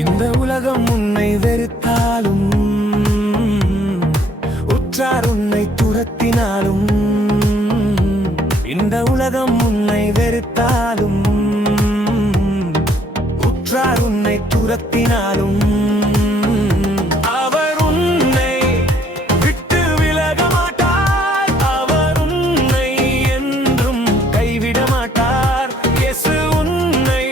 இந்த உலகம் உன்னை வெறுத்தாலும், உற்றார் உன்னை துரத்தினாலும், இந்த உலகம் உன்னை வெறுத்தாலும், உற்றார் உன்னை துரத்தினாலும், அவர் உன்னை விட்டு விலக மாட்டார். அவர் உன்னை என்றும் கைவிட மாட்டார். இயேசு உன்னை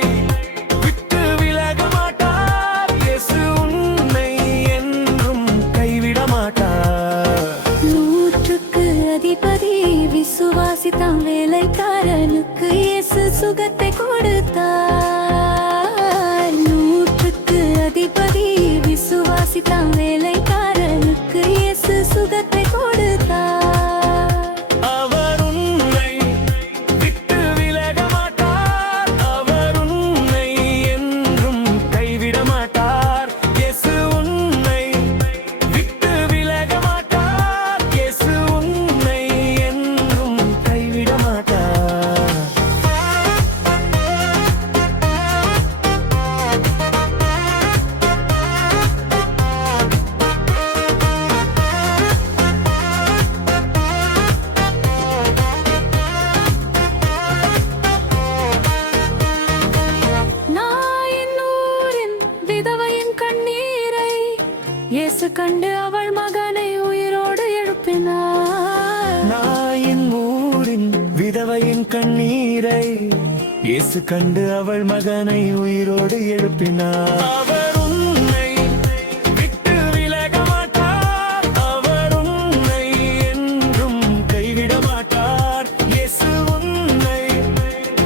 விட்டு விலக மாட்டார். இயேசு உன்னை என்றும் கைவிட மாட்டார். நூற்றுக்கு அதிபதி விசுவாசித்தாம் வேலைக்காரனுக்கு இயேசு சுகத்தை கொடுத்தார். நூற்றுக்கு அதிபதி விசுவாசித்தாம் வேலைக்காரனுக்கு இயேசு சுகத்தை கொடுத்தார். அவர் உன்னை விட்டு விலக மாட்டார். அவர் உன்னை என்றும் கைவிட மாட்டார். இயேசு உன்னை விட்டு விலக மாட்டார். இயேசு உன்னை என்றும் கைவிட மாட்டார். நாயினூரின் விதவையின் கண்ணீரை இயேசு கண்டு அவள் மகனை உயிரோடு எழுப்பினார். நாயின் ஊரின் விதவையின் கண்ணீரை இயேசு கண்டு அவள் மகனை உயிரோடு எழுப்பினார். அவர் உன்னை விட்டு விலக மாட்டார். அவர் உன்னை என்றும் கைவிட மாட்டார். இயேசு உன்னை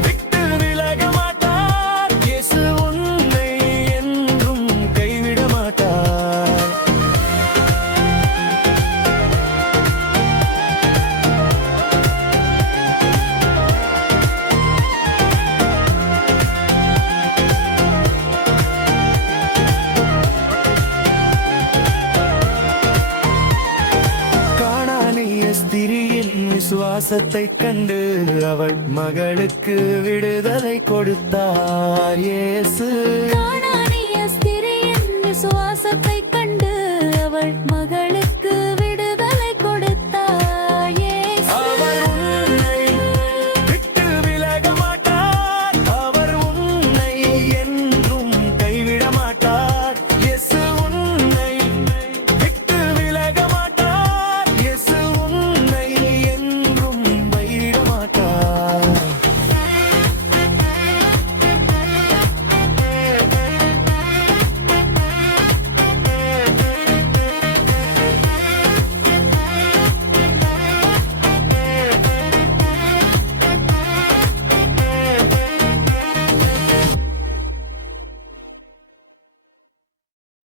விட்டு விலக மாட்டார். இயேசு உன்னை என்றும் கைவிட மாட்டார். கானானிய ஸ்திரியின் விசுவாசத்தைக் கண்டு அவள் மகளுக்கு விடுதலை கொடுத்தார் இயேசு.